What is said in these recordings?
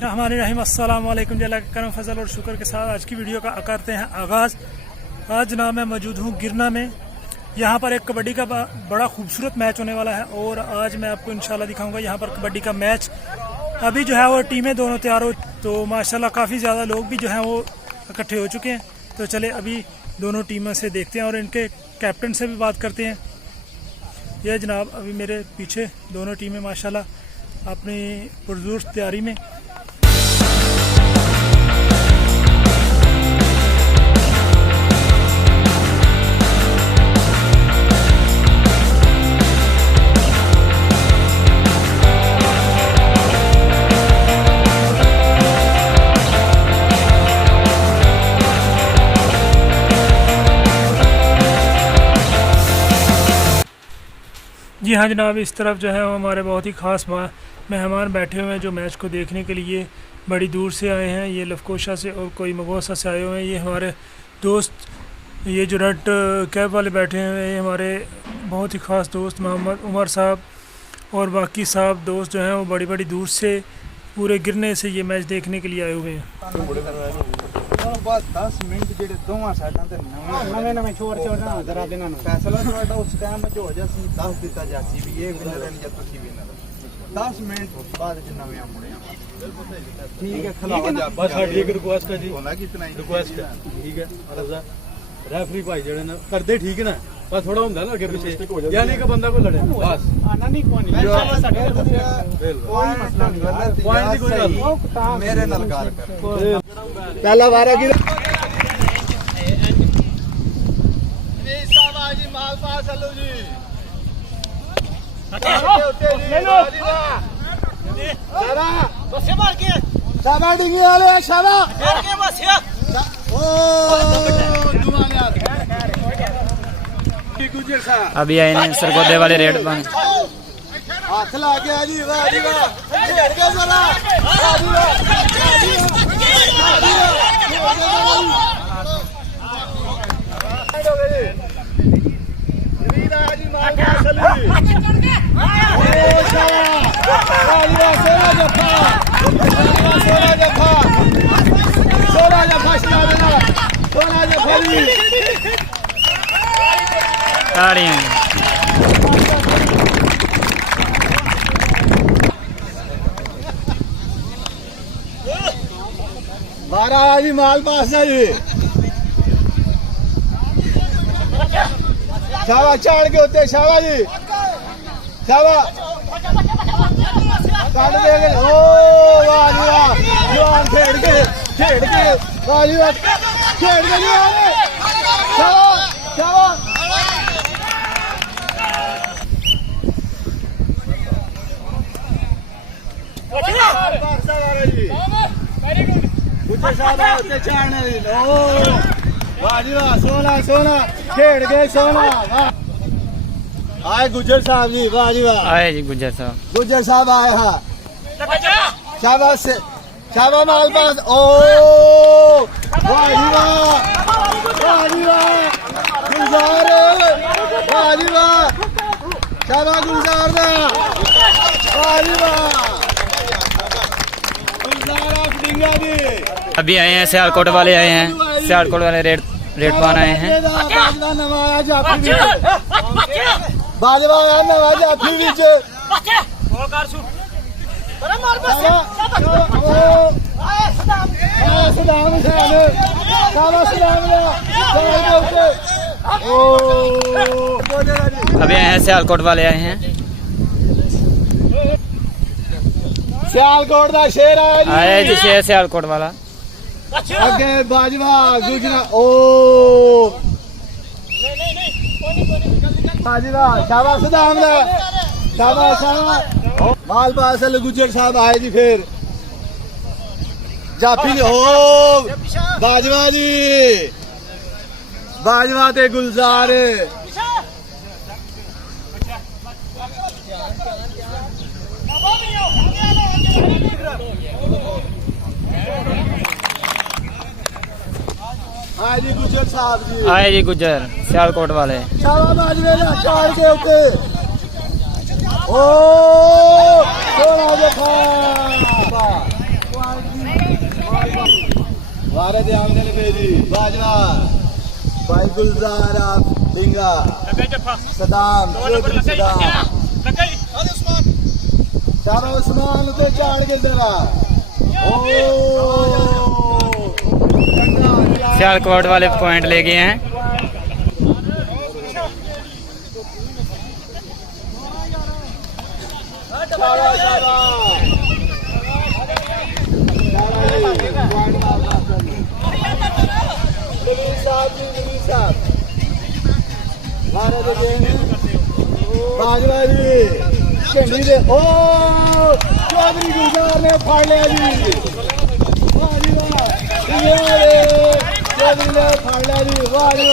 रहमानिर्रहीम अस्सलाम वालेकुम। अल्लाह का करम फजल और शुक्र के साथ आज की वीडियो का करते हैं आगाज़। आज जनाब मैं मौजूद हूँ गिरना में। यहाँ पर एक कबड्डी का बड़ा खूबसूरत मैच होने वाला है और आज मैं आपको इंशाल्लाह दिखाऊंगा यहाँ पर कबड्डी का मैच। अभी जो है वो टीमें दोनों तैयार हो, तो माशाल्लाह काफ़ी ज़्यादा लोग भी जो हैं वो इकट्ठे हो चुके हैं। तो चले अभी दोनों टीमों से देखते हैं और इनके कैप्टन से भी बात करते हैं। यह जनाब अभी मेरे पीछे दोनों टीमें माशाल्लाह अपनी पुरजोर तैयारी में। जी हाँ जनाब, इस तरफ जो है वो हमारे बहुत ही ख़ास मेहमान बैठे हुए हैं जो मैच को देखने के लिए बड़ी दूर से आए हैं। ये लफकोशा से और कोई मगोसा से आए हुए हैं। ये हमारे दोस्त, ये जो रेड कैप वाले बैठे हैं ये हमारे बहुत ही ख़ास दोस्त मोहम्मद उमर साहब और बाकी साहब दोस्त जो हैं वो बड़ी बड़ी दूर से पूरे गिरने से ये मैच देखने के लिए आए हुए हैं। बस 10 मिनट जेडे दोवां साइडां ते नवे छोड़ ना जरा देना फैसला थोड़ा उस टाइम में जो हो जासी 10 दिता जासी भी ये विनर है या तुसी विनर 10 मिनट बाद ज नवे मुड़े ठीक है खिलाओ बस साडी एक रिक्वेस्ट है जी होना कितना ही रिक्वेस्ट है ठीक है रजा रेफरी भाई जेडे ना कर दे ठीक है ना बस थोड़ा होंदा ना आगे पीछे यानी कि बंदा को लड़े बस आना नहीं कोई मसला नहीं पॉइंट की कोई गल मेरे नाल गाल कर पहला वारा की जी माल पास हलो जी ले लो सारा बस मार के साबा डिंगी वाले साबा मार के बस ओ दुआने आ की गुजर सा अभी आए हैं सरगोदे वाले रेड बन हाथ ला के जी वाह जी वाह खेल के चला वाह जी वाह बारह जी माल पास है जी शाबा चाड़ के होते शाबा जी शाबा काट देंगे ओ वाह जी वाह जवान खेड़ के वाह जी वाह खेड़ के जी शाबा शाबा गुजर साहब होते चाड़ने ओ वाह जी वाह सोना सोना खेड़ गए सोना वाह आए गुजर साहब जी वाह जी वाह आए जी गुजर साहब आए हाँ शाबाश से शाबा माल पास ओ वाह जी वाह गुलजार वाह जी वाह शाबा गुलजार दा वाह जी वाह गुलजार आप डिंगा जी अभी आए हैं सियालकोट वाले आए हैं सियालकोट वाले रेड पान आए हैं बाजवा नवा जाफी विच अभी आए हैं सियालकोट वाले आए हैं सियालकोट का शेर आया जी शेर सियालकोट वाला अगे बाजवा गुजरा ओ बाजवा शाबाश सदाम दा शाबाश माल पास गुजर साहब आए जी फिर जाफी ओ बाजवा जी बाजवा ते गुलजार आए जी गुजर साहब जी आए जी गुजर सियालकोट वाले शाबा बाजवे दा चाड़ के ऊते ओ सोना जफा वारे दे आमने मेरी बाजवा भाई गुलजार डिंगा सदाम सदाम सारा उस्मान को चाड़ के जरा ओ सियालकोट वाले पॉइंट ले गए हैं। बाजवा जी झंडी दे ओ चौधरी गुलजार ने फाड़ लिया जी चौधरी ने फाड़ लिया जी वाह जी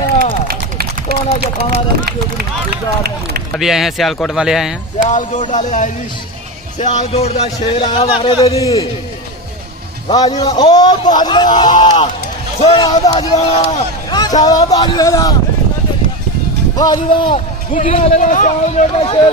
वाह सोना जफा मारा चौधरी गुलजार ने। अभी आए हैं सियालकोट वाले आए हैं। सियालकोट वाले आए जी सियालकोट का शेर आया मारो दे जी वाह जी वाह ओ बाजवा सोना बाजवा सारा बाजवा बाजवा गुजरात का सियालकोट का शेर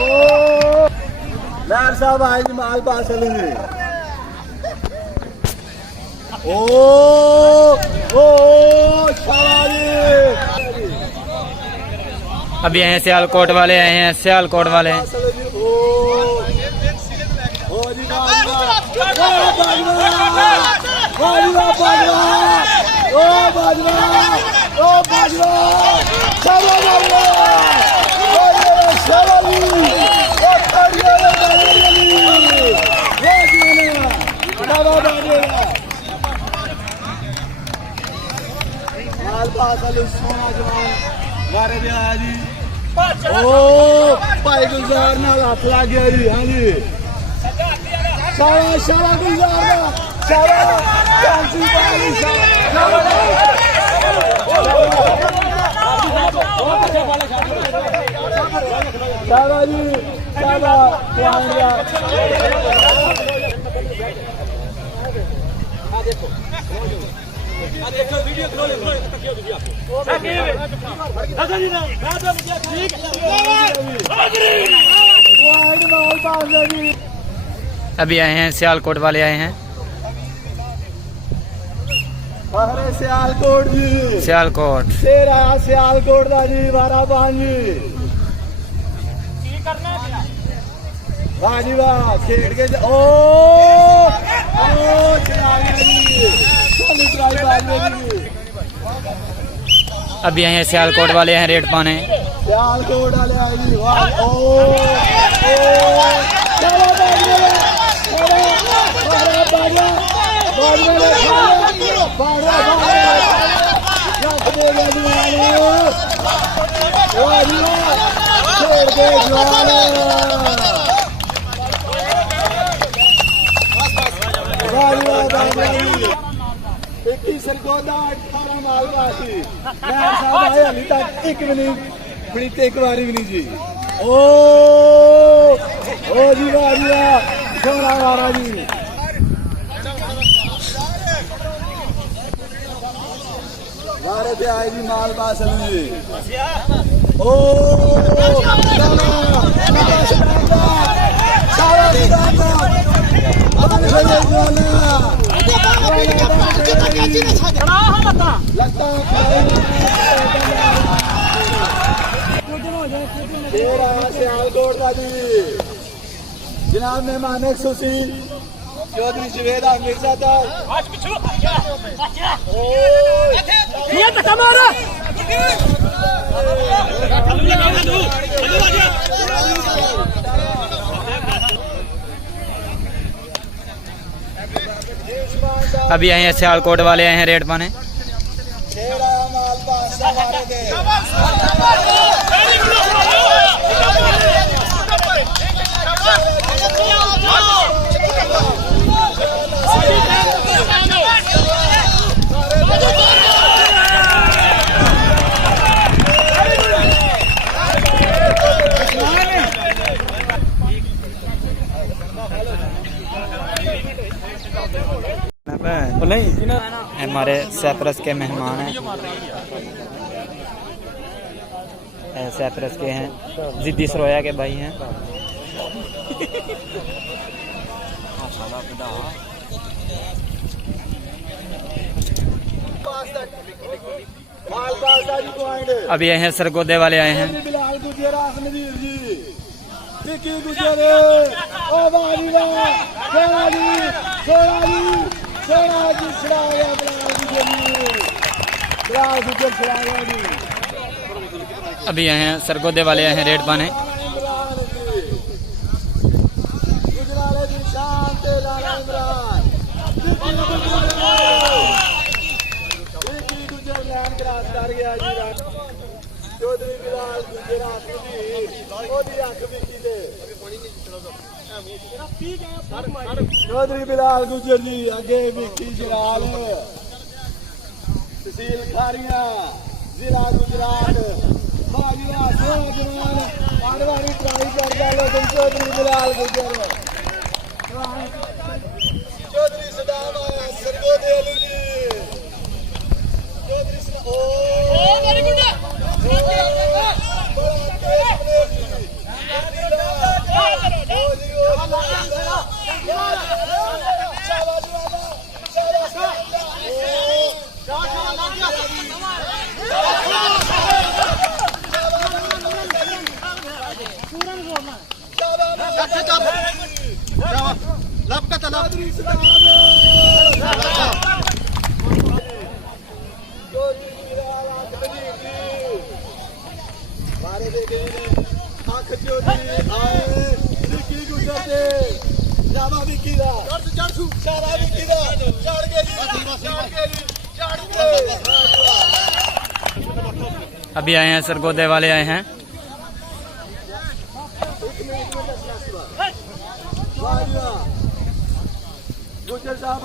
ओ लहर साहब आए जी माल पास लेंगे ओ अभी आए हैं सियालकोट वाले आए हैं। सियालकोट वाले सोना जवान वारे दे आया जी ओ भाई गुलजार नाल हाथ लग गया जी। हाँ जी शाबाश शाबाश गुलजार शाबाश चांसी पाली शाबाश जी शाबाश देखो वीडियो अभी आए हैं सियालकोट वाले आए हैं। अरे सियालकोट जी सियालकोट शेर आया सियालकोट का जी वारा पान जी वाह जी वाह खेड़ के ओ अभी आए हैं सियालकोट वाले हैं रेड पाने। सियालकोट वाले आए जी वाह ओ सरगोदा 18 माल का सी मैं साहब आए अभी तक एक भी नहीं बड़ी एक बारी भी नहीं जी ओ जी वाह जी वाह सोना वारा जी वारे पे आए जी माल बासल जी ओ सियालकोट का जी जनाब मेहमान सुसी चौधरी जवेद मिर्जा था अभी आए हैं सियालकोट वाले आए हैं रेड पाने। हमारे सैप्रस के मेहमान हैं, सैप्रस के हैं, जिद्दी सरोया के भाई हैं। अब ये हैं सरगोदे वाले आए हैं। बिलाल गुजर आसमदीर जी विक्की गुजर ओ बाजी वाह सोना जी छड़ा गया बिलाल गुजर छड़ा गया जी। अभी आए हैं सरगोदे वाले आए हैं रेड पाने। गुजराले दी शान ते लाला इमरान विक्की गुजर लैन क्रॉस कर गया जी। चौधरी बिलाल गुजर आसमदीर ओदी अख विक्की दे चौधरी बिलाल गुजर जी अगे विक्की जलाल तहसील खारियां जिला गुजरात बाजिया सोना जवान आरवारी ट्राई कर गया लेकिन चौधरी बिलाल गुजर चौधरी सदाम आया सरगोदे अली जी चौधरी ओ वेरी गुड अभी आए हैं सरगोदे वाले आए हैं। गुजर साहब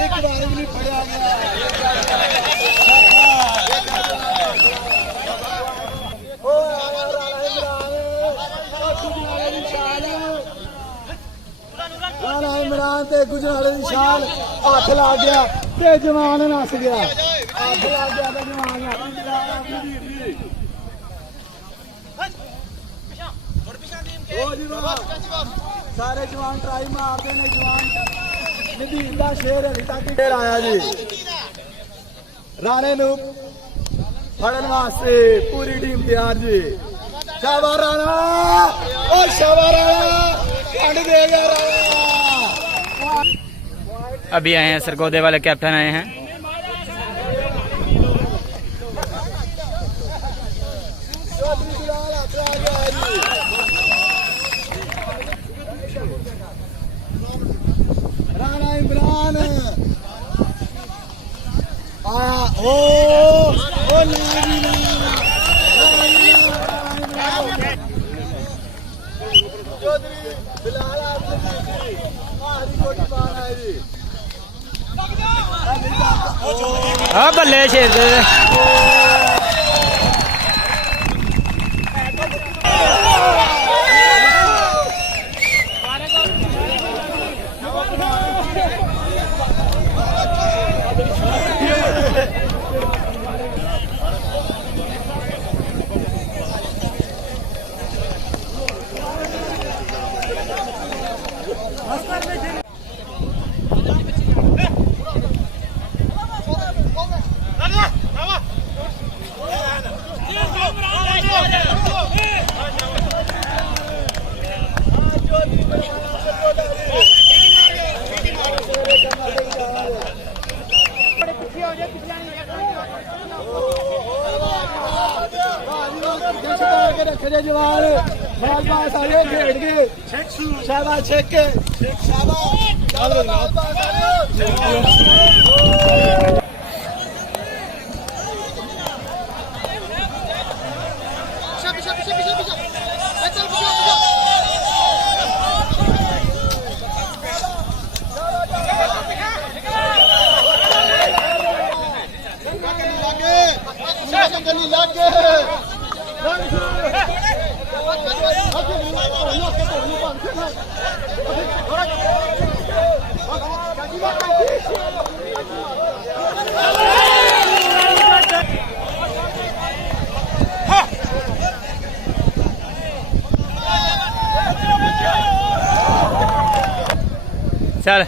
एक बार भी नहीं पड़ा गया राणा इमरान ते गुजराले दी शान हथ लग गया ते जवान नस गया हथ लग गया ते जवान सारे जवान ट्राई मारते ने जवान नदीम दा शेर अभी तक शेर आया जी राणे नू फड़न वास्ते पूरी टीम तैयार जी शाबाश राणा ओ शाबाश राणा काट दे गया राणा। अभी आए हैं सरगोदे वाले कैप्टन आए हैं। राणा इमरान आया ओ चौधरी बिलाल हाँ बल्ले शेर जवान बाल पास आ गए खेड़ गए शाबाश छेक के शाबाश लागे चल